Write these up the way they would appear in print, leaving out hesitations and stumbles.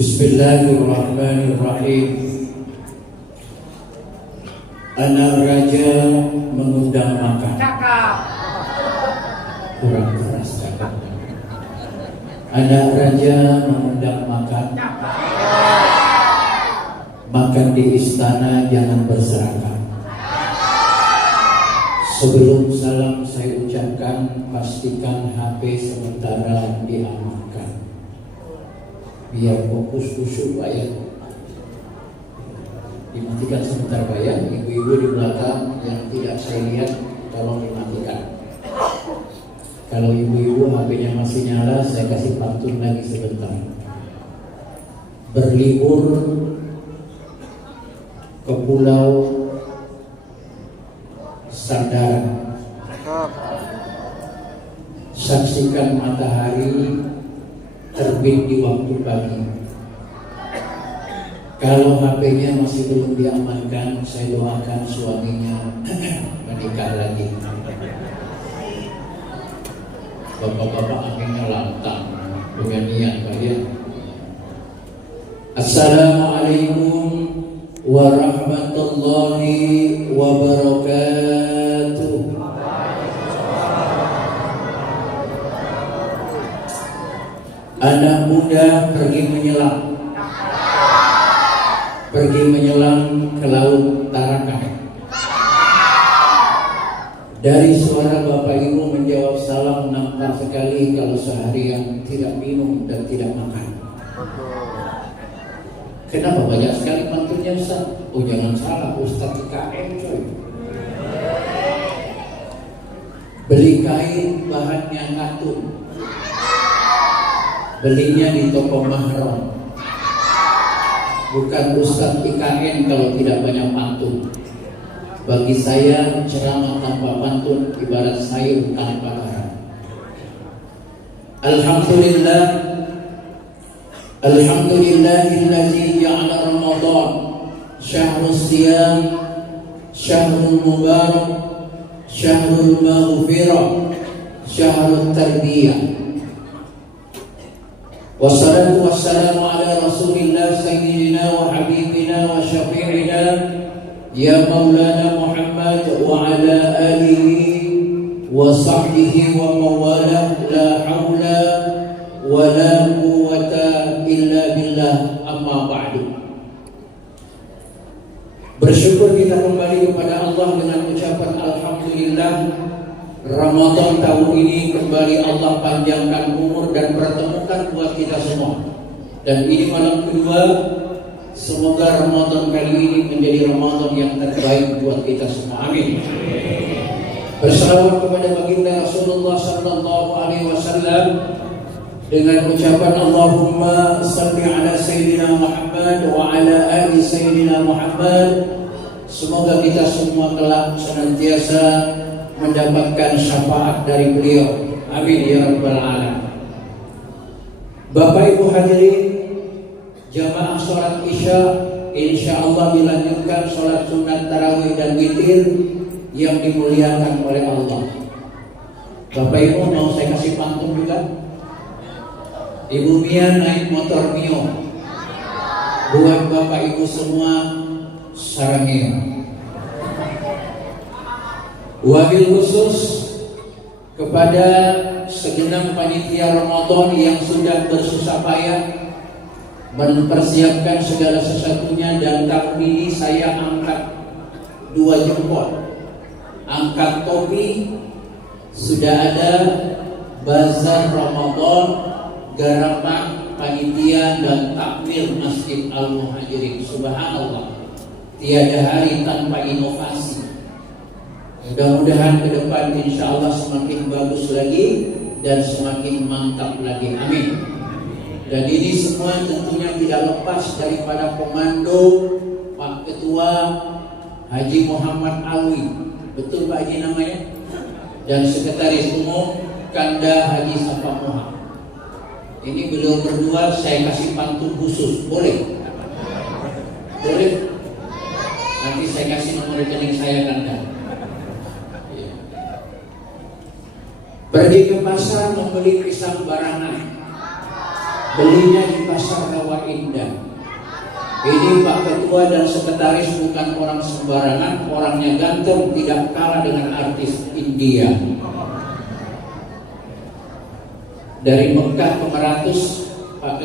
Bismillahirrahmanirrahim. Anak raja mengundang makan. Kurang keras cakap. Anak raja mengundang makan. Makan di istana jangan berserakan. Sebelum salam saya ucapkan, pastikan HP sementara diamankan. Biar fokus khusyuk Pak ya. Dimatikan sebentar Pak ya. Ibu-ibu di belakang yang tidak saya lihat tolong dimatikan. Kalau ibu-ibu HP-nya masih nyala, saya kasih pantun lagi sebentar. Berlibur ke pulau Sandara, saksikan matahari terbit di waktu pagi. Kalau HP-nya masih belum diamankan, saya doakan suaminya menikah lagi. Bapak-bapak akhirnya lantang dengan niat kalian. Assalamualaikum warahmatullahi wabarakatuh. Anak muda pergi menyelam ke laut Tarakan. Dari suara Bapak Ibu menjawab salam, nampak sekali kalau seharian tidak minum dan tidak makan. Kenapa banyak sekali pantunnya Ustaz? Oh jangan salah, Ustaz IKM coy. Beli kain bahannya katun, belinya di toko mahram. Bukan Ustaz IKN kalau tidak banyak pantun. Bagi saya ceramah tanpa pantun ibarat sayur tanpa garam. Alhamdulillahillazi ja'ala Ramadan syahrus siyam, syahrul mubarak, syahrul maghfirah, syahrul tarbiyah. Wassalatu wassalamu ala rasulillah sayyidina wa habibina wa syafi'ina ya maulana Muhammad wa ala alihi wa sahbihi wa mawalah, la hawla wa la quwwata illa billah, amma ba'du. Bersyukur kita kembali kepada Allah dengan ucapan alhamdulillah. Ramadan tahun ini kembali Allah panjangkan umur dan pertemukan buat kita semua. Dan ini malam kedua. Semoga Ramadan kali ini menjadi Ramadan yang terbaik buat kita semua. Amin. Bersalawat kepada baginda Rasulullah sallallahu alaihi wasallam dengan ucapan Allahumma salli ala sayyidina Muhammad wa ala ali sayyidina Muhammad. Semoga kita semua kelak senantiasa mendapatkan syafaat dari beliau. Amin ya rabbal alamin. Bapak Ibu hadirin, jamaah sholat isya insyaallah dilanjutkan sholat sunat tarawih dan witir yang dimuliakan oleh Allah. Bapak Ibu mau saya kasih pantun juga. Ibu Mia naik motor Mio. Buat Bapak Ibu semua sarangnya. Wabil khusus kepada segenap panitia Ramadan yang sudah bersusah payah mempersiapkan segala sesuatunya, dan tahun ini saya angkat 2 jempol. Angkat topi, sudah ada bazar Ramadan, garapan panitia dan takmir Masjid Al-Muhajirin. Subhanallah, tiada hari tanpa inovasi. Mudah-mudahan ke depan insya Allah semakin bagus lagi dan semakin mantap lagi. Amin. Dan ini semua tentunya tidak lepas daripada komando Pak Ketua Haji Muhammad Alwi. Betul Pak Haji namanya? Dan Sekretaris Umum Kanda Haji Sapamoha. Ini beliau berdua saya kasih pantun khusus. Boleh? Boleh? Nanti saya kasih nomor rekening saya Kanda. Pergi ke pasar membeli pisang barangan. Belinya di Pasar Rawa Indah. Ini Pak Ketua dan Sekretaris bukan orang sembarangan, orangnya ganteng, tidak kalah dengan artis India. Dari Mekah ke Meratus, Pak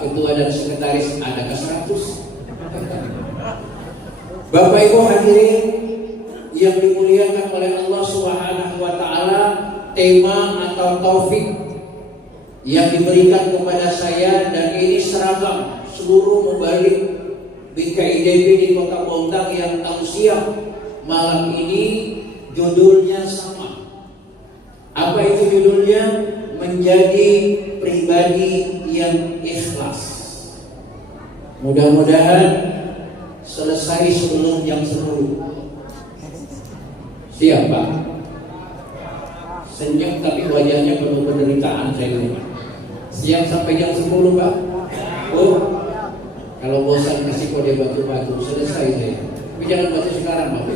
Ketua dan Sekretaris ada ke 100. Bapak Ibu hadirin yang dimuliakan oleh Allah Subhanahu wa taala, tema atau taufik yang diberikan kepada saya dan ini seragam seluruh mubalik BKIDP di Kota Bontang yang tausiah malam ini judulnya sama. Apa itu judulnya? Menjadi pribadi yang ikhlas. Mudah-mudahan selesai sebelum jam 10. Siap Pak? Senyum tapi wajahnya penuh penderitaan saya lihat. Siap sampai jam 10 Pak? Oh, kalau bosan kasih kode batu-batu, selesai saya. Tapi jangan batu sekarang Pak.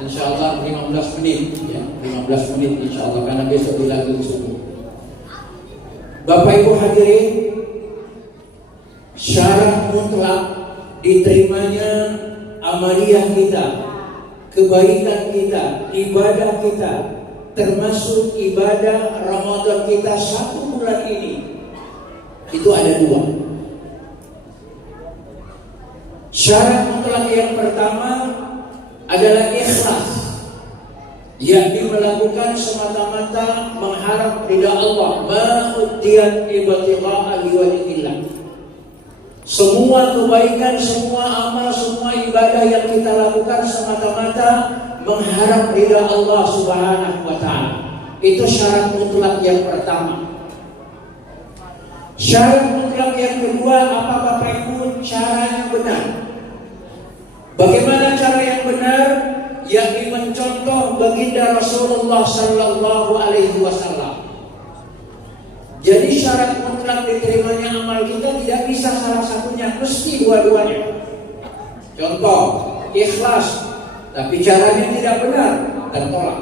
Insya Allah 15 menit ya, 15 menit insya Allah, karena besok dilakukan subuh. Bapak Ibu hadirin, syarat mutlak diterimanya amaliyah kita, kebaikan kita, ibadah kita, termasuk ibadah Ramadan kita 1 bulan ini, itu ada 2. Syarat mutlak yang pertama adalah ikhlas, yakni melakukan semata-mata mengharap ridha Allah, ma'udiyat ibtigha'a liwajhillah. Semua kebaikan, semua amal, semua ibadah yang kita lakukan semata-mata mengharap ridha Allah Subhanahu wa taala. Itu syarat mutlak yang pertama. Syarat mutlak yang kedua, apa Bapak Ibu? Caranya benar. Bagaimana cara yang benar? Yakni mencontoh baginda Rasulullah sallallahu alaihi wasallam. Jadi syarat mutlak diterimanya amal kita tidak bisa salah satunya, mesti dua-duanya. Contoh, ikhlas, tapi caranya tidak benar, tertolak.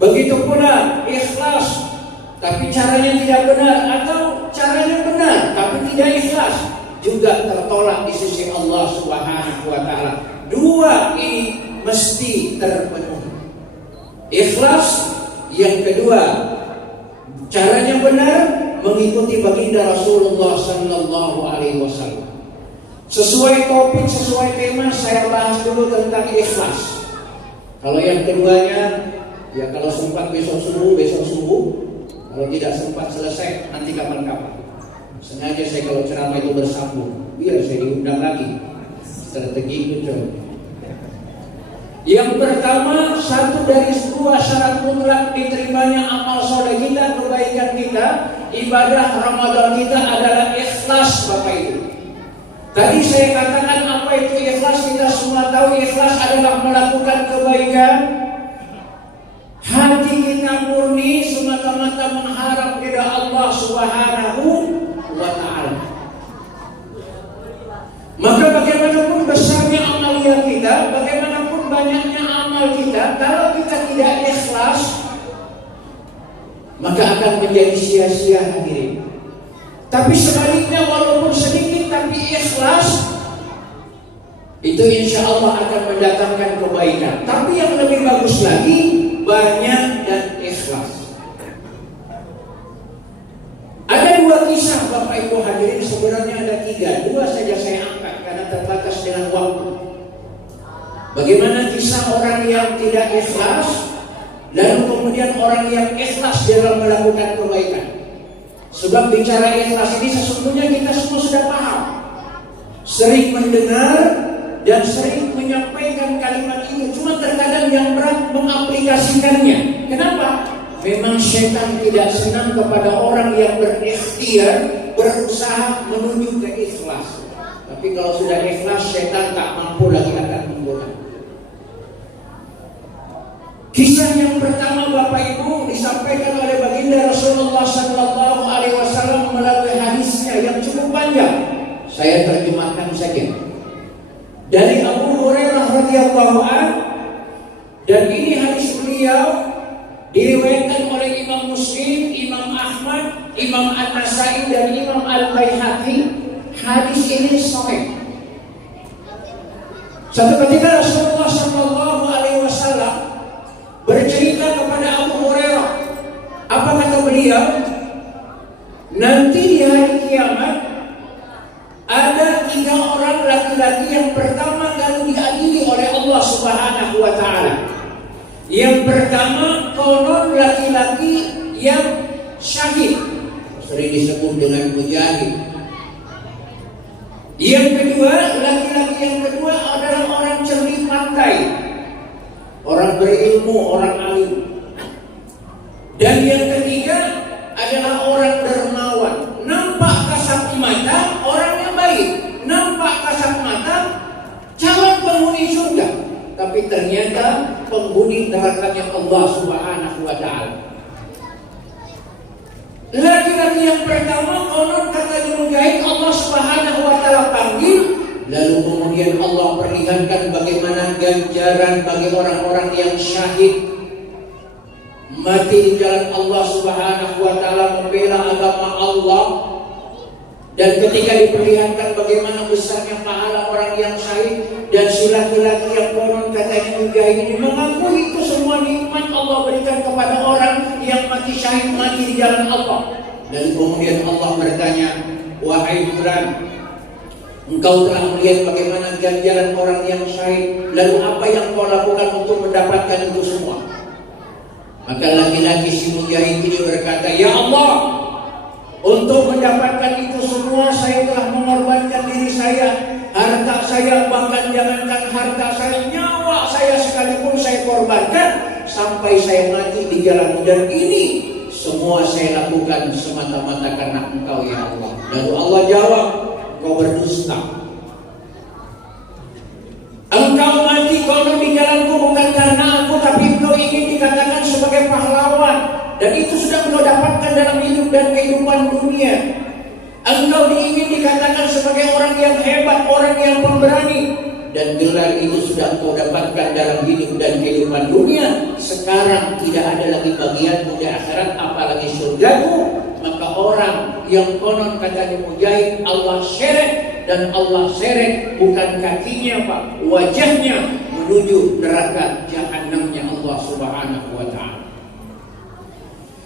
Begitu pula ikhlas, tapi caranya tidak benar, atau caranya benar tapi tidak ikhlas, juga tertolak di sisi Allah Subhanahu wa taala. 2 ini mesti terpenuhi. Ikhlas, yang kedua caranya benar, mengikuti baginda Rasulullah sallallahu alaihi wasallam. Sesuai topik, sesuai tema, saya bahas dulu tentang ikhlas. Kalau yang keduanya, ya kalau sempat besok subuh. Kalau tidak sempat selesai, nanti kapan-kapan. Sengaja saya kalau ceramah itu bersambung, biar saya diundang lagi. Strategi itu coba. Yang pertama, 1 dari 2 syarat mutlak diterimanya amal soleh kita, kebaikan kita, ibadah Ramadan kita adalah ikhlas Bapak Ibu. Tadi saya katakan apa itu ikhlas, kita semua tahu ikhlas adalah melakukan kebaikan, hati kita murni semata-mata mengharap ridha Allah Subhanahu wa ta'ala. Maka bagaimanapun besarnya amaliyah kita, bagaimanapun banyaknya amal kita, kalau kita tidak ikhlas, maka akan menjadi sia-sia hadirin. Tapi sebaliknya, walaupun sedikit tapi ikhlas, itu insya Allah akan mendatangkan kebaikan. Tapi yang lebih bagus lagi, banyak dan ikhlas. Ada 2 kisah Bapak Ibu hadirin, sebenarnya ada 3, 2 saja saya angkat karena terbatas dengan waktu. Bagaimana kisah orang yang tidak ikhlas, lalu kemudian orang yang ikhlas dalam melakukan kebaikan. Sebab bicara ikhlas ini sesungguhnya kita semua sudah paham, sering mendengar dan sering menyampaikan kalimat itu, cuma terkadang yang berat mengaplikasikannya. Kenapa? Memang setan tidak senang kepada orang yang berikhtiar, berusaha menuju ke ikhlas. Tapi kalau sudah ikhlas, setan tak mampu lagi akan menggoda. Kisah yang pertama Bapak Ibu disampaikan oleh baginda Rasulullah sallallahu alaihi wasallam melalui hadisnya yang cukup panjang. Saya terjemahkan saja. Dari Abu Hurairah radhiyallahu anhu, dan ini hadis beliau Diriwayatkan oleh Imam Muslim, Imam Ahmad, Imam An-Nasai dan Imam Al-Baihaqi. Hadis ini sahih. Satu ketika Rasulullah Shallallahu Alaihi Wasallam bercerita kepada Abu Hurairah, apa kata beliau? Nanti di hari kiamat ada 3 orang laki-laki yang pertama kali diadili oleh Allah Subhanahu Wa Taala. Yang pertama konon laki-laki yang syahid, sering disebut dengan mujahid. Yang kedua, laki-laki yang kedua adalah orang cerdik pandai, orang berilmu, orang alim. Dan yang ketiga adalah orang dermawan. Nampak kasat mata orangnya baik, nampak kasat mata calon penghuni surga, tapi ternyata penghuni nerakanya Allah Subhanahu Wa Taala. Laki-laki yang pertama konon kata Mujahid Allah Subhanahu Wa Taala panggil, lalu kemudian Allah perlihatkan bagaimana ganjaran bagi orang-orang yang syahid mati di jalan Allah Subhanahu Wa Taala membela agama Allah. Dan ketika diperlihatkan bagaimana besarnya pahala orang yang syahid, dan si laki-laki yang konon katanya Mujahid ini mengaku itu semua nikmat Allah berikan kepada orang yang mati syahid, mati di jalan Allah. Dan kemudian Allah bertanya, wahai Fulan, engkau telah melihat bagaimana ganjaran orang yang syahid, lalu apa yang kau lakukan untuk mendapatkan itu semua? Maka laki-laki si Mujahid ini berkata, ya Allah, untuk mendapatkan itu semua saya telah mengorbankan diri saya, harta saya, bahkan jangankan harta saya, nyawa saya sekalipun saya korbankan sampai saya mati di jalan. Dan ini semua saya lakukan semata-mata karena Engkau ya Allah. Lalu Allah jawab, kau berdusta. Engkau mati konon di jalanku bukan karena aku, tapi engkau ingin dikatakan sebagai pahlawan. Dan itu sudah engkau dapatkan dalam hidup dan kehidupan dunia. Engkau ingin dikatakan sebagai orang yang hebat, orang yang pemberani. Dan gelar itu sudah engkau dapatkan dalam hidup dan kehidupan dunia. Sekarang tidak ada lagi bagianmu di akhirat, apalagi surgamu. Maka orang yang konon katanya Mujahid Allah seret, dan Allah seret bukan kakinya Pak, wajahnya menuju neraka jahanamnya Allah Subhanahu Wa Taala.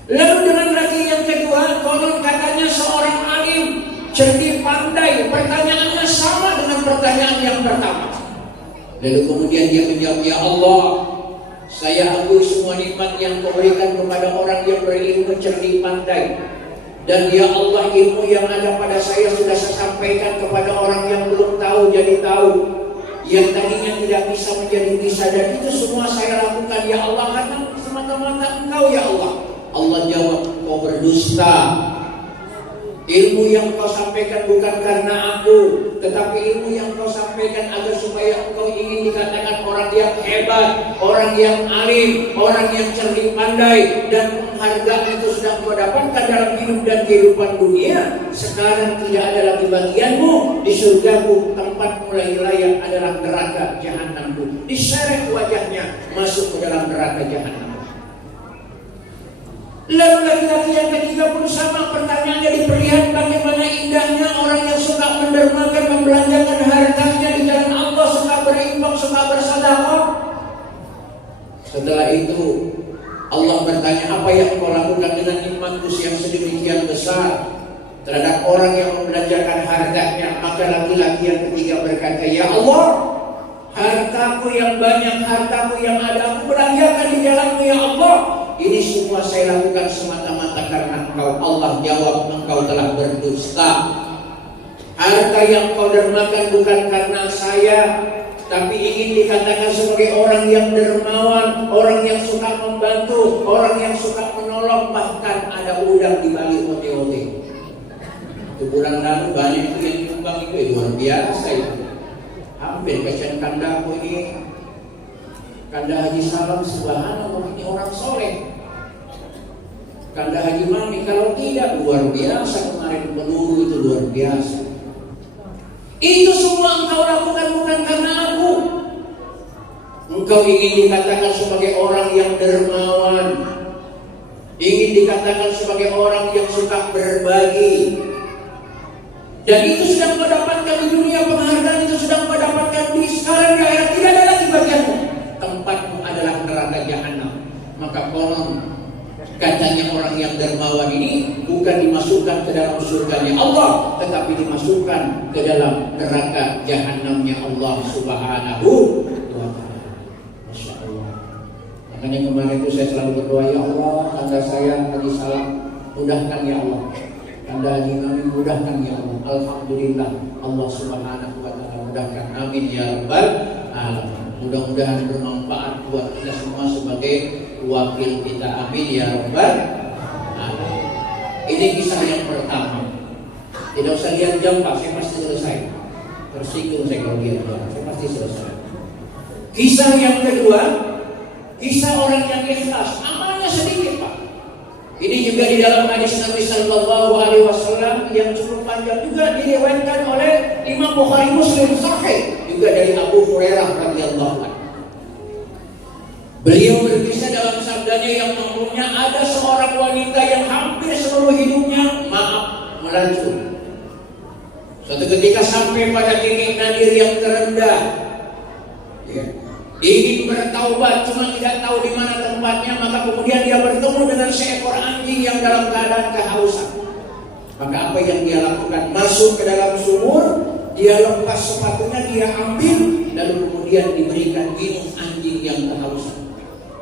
Lalu dengan laki yang kedua, konon katanya seorang alim, cerdik pandai. Pertanyaannya sama dengan pertanyaan yang pertama. Lalu kemudian dia menjawab, ya Allah, saya akui semua nikmat yang kau berikan kepada orang yang berilmu, cerdik pandai. Dan ya Allah, ilmu yang ada pada saya sudah saya sampaikan kepada orang yang belum tahu jadi tahu, yang tadinya tidak bisa menjadi bisa. Dan itu semua saya lakukan ya Allah karena semata-mata Engkau ya Allah. Allah jawab, kau berdusta. Ilmu yang kau sampaikan bukan karena aku, tetapi ilmu yang kau sampaikan agar supaya engkau ingin dikatakan orang yang hebat, orang yang alim, orang yang cerdik pandai. Dan penghargaan itu sudah kau dapatkan dalam hidup dan kehidupan dunia. Sekarang tidak ada lagi bagianmu di surgaku, tempat mulai layak adalah neraka jahanamku. Diseret wajahnya masuk ke dalam neraka jahanam. Lalu laki-laki yang ketiga pun sama, pertanyaannya diperlihat bagaimana indahnya orang yang suka mendermakan, membelanjakan hartanya di jalan Allah, suka berinfak, suka bersedekah. Setelah itu Allah bertanya, apa yang kau lakukan dengan nikmatku yang sedemikian besar terhadap orang yang membelanjakan hartanya? Maka laki-laki yang ketiga berkata, ya Allah, hartaku yang banyak, hartaku yang ada, aku belanjakan di jalanmu ya Allah. Ini semua saya lakukan semata-mata karena Engkau. Allah jawab, engkau telah berdusta. Harta yang kau dermakan bukan karena saya, tapi ingin dikatakan sebagai orang yang dermawan, orang yang suka membantu, orang yang suka menolong. Bahkan ada udang di balik ote-ote. Itu bulan lalu banyak itu yang nyumbang itu, luar biasa itu. Hampir kasihan kandaku ini, Kanda Haji Salam, subhanallah, ini orang soleh. Kanda Haji Mami kalau tidak, luar biasa. Kemarin peluru itu luar biasa. Itu semua engkau lakukan bukan karena aku. Engkau ingin dikatakan sebagai orang yang dermawan, ingin dikatakan sebagai orang yang suka berbagi. Dan itu sedang mendapatkan di dunia, penghargaan itu sedang mendapatkan di sekarang di akhirat. Tidak ada lagi bagianmu. Tempatmu adalah neraka jahanam. Maka konon katanya orang yang dermawan ini bukan dimasukkan ke dalam surganya Allah, tetapi dimasukkan ke dalam neraka jahanamnya Allah Subhanahu wa ta'ala. Masya Allah. Makanya kemarin itu saya selalu berdoa, ya Allah, tanda saya Haji Salam, mudahkan ya Allah. Tanda Haji kami mudahkan ya Allah. Alhamdulillah, Allah Subhanahu wa ta'ala mudahkan. Amin ya rabbal alamin. Mudah-mudahan bermanfaat buat kita semua sebagai wakil kita. Amin ya rabbal alamin. Ini kisah yang pertama. Tidak usah lihat jam Pak, saya pasti selesai. Tersinggung saya kalau lihat jam, saya pasti selesai. Kisah yang kedua, kisah orang yang ikhlas, amalnya sedikit Pak. Ini juga di dalam hadis Nabi Sallallahu Alaihi Wasallam yang cukup panjang, juga diriwayatkan oleh Imam Bukhari Muslim Sahih, juga dari Abu Hurairah radhiyallahu anhu. Beliau berkisah dalam sabdanya yang mempunyai ada seorang wanita yang hampir seluruh hidupnya melacur. Suatu ketika sampai pada titik nadir yang terendah, ingin bertaubat, cuma tidak tahu di mana tempatnya. Maka kemudian dia bertemu dengan seekor anjing yang dalam keadaan kehausan. Maka apa yang dia lakukan? Masuk ke dalam sumur, dia lepas sepatunya, dia ambil, lalu kemudian diberikan minum anjing yang kehausan.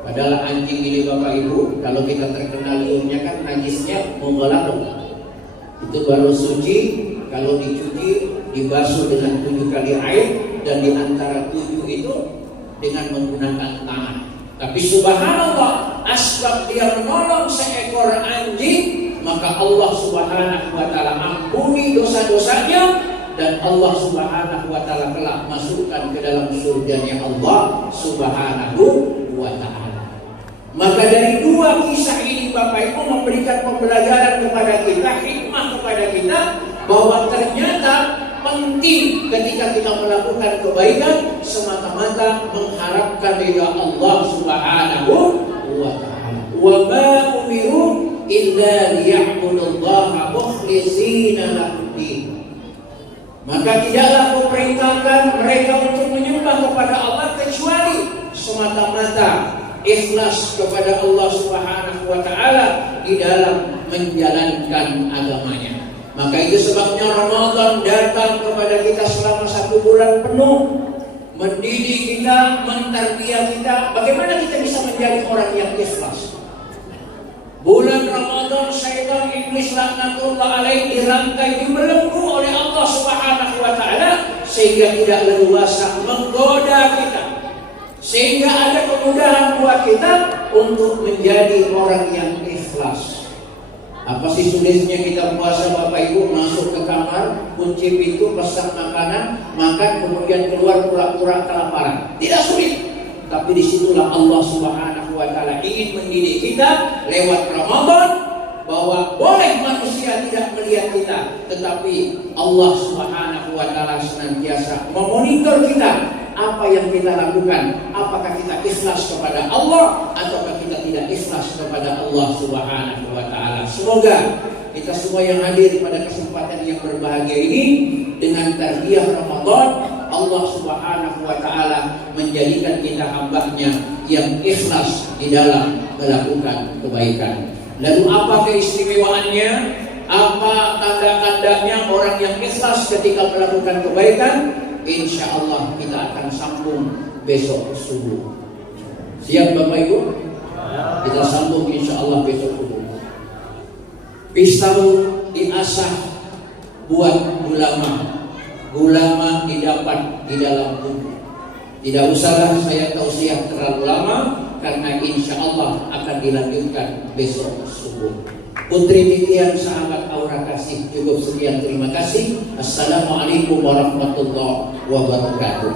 Padahal anjing ini Bapak Ibu, kalau kita terkenal liurnya kan najisnya mengolak. Itu baru suci kalau dicuci, dibasuh dengan 7 kali air, dan di antara 7 itu dengan menggunakan tangan. Tapi subhanallah, asbab dia menolong seekor anjing, maka Allah Subhanahu wa ta'ala ampuni dosa-dosanya, dan Allah Subhanahu wa ta'ala telah masukkan ke dalam surganya Allah Subhanahu wa ta'ala. Maka dari dua kisah ini Bapak Ibu memberikan pembelajaran kepada kita, hikmah kepada kita, bahwa ternyata penting ketika kita melakukan kebaikan semata-mata mengharapkan ridha Allah Subhanahu wa ta'ala. Wa ma umiru illa liya'budullaha mukhlishina lahu-d-din. Maka tidaklah kuperintahkan mereka untuk menyembah kepada Allah kecuali semata-mata ikhlas kepada Allah Subhanahu wa ta'ala di dalam menjalankan agamanya. Maka itu sebabnya Ramadan datang kepada kita selama 1 bulan penuh, mendidik kita, mentarbiyah kita, bagaimana kita bisa menjadi orang yang ikhlas. Bulan Ramadan syaitan iblis laknatullah alaih dirantai, dibelenggu oleh Allah Subhanahu wa ta'ala sehingga tidak leluasa menggoda kita, sehingga ada kemudahan buat kita untuk menjadi orang yang ikhlas. Apa sih sulitnya kita puasa Bapak Ibu? Masuk ke kamar, kunci pintu, pesan makanan, makan, kemudian keluar pura-pura kelaparan. Tidak sulit. Tapi disitulah Allah Subhanahu wa ta'ala ingin mendidik kita lewat Ramadan, bahwa boleh manusia tidak melihat kita, tetapi Allah Subhanahu wa ta'ala senantiasa memonitor kita. Apa yang kita lakukan, apakah kita ikhlas kepada Allah ataukah kita tidak ikhlas kepada Allah Subhanahu wa ta'ala. Semoga kita semua yang hadir pada kesempatan yang berbahagia ini, dengan tarbiyah Ramadan, Allah Subhanahu wa ta'ala menjadikan kita hambanya yang ikhlas di dalam melakukan kebaikan. Lalu apa keistimewaannya? Apa tanda-tandanya orang yang ikhlas ketika melakukan kebaikan? Insya Allah kita akan sambung besok subuh. Siap Bapak Ibu? Kita sambung insya Allah besok subuh. Pisau diasah buat gulama, gulama didapat di dalam tubuh. Tidak usahlah saya tausiah terlalu lama, karena insya Allah akan dilanjutkan besok subuh. Putri titian sahabat Aura Kasih, cukup sekian, terima kasih. Assalamualaikum warahmatullahi wabarakatuh.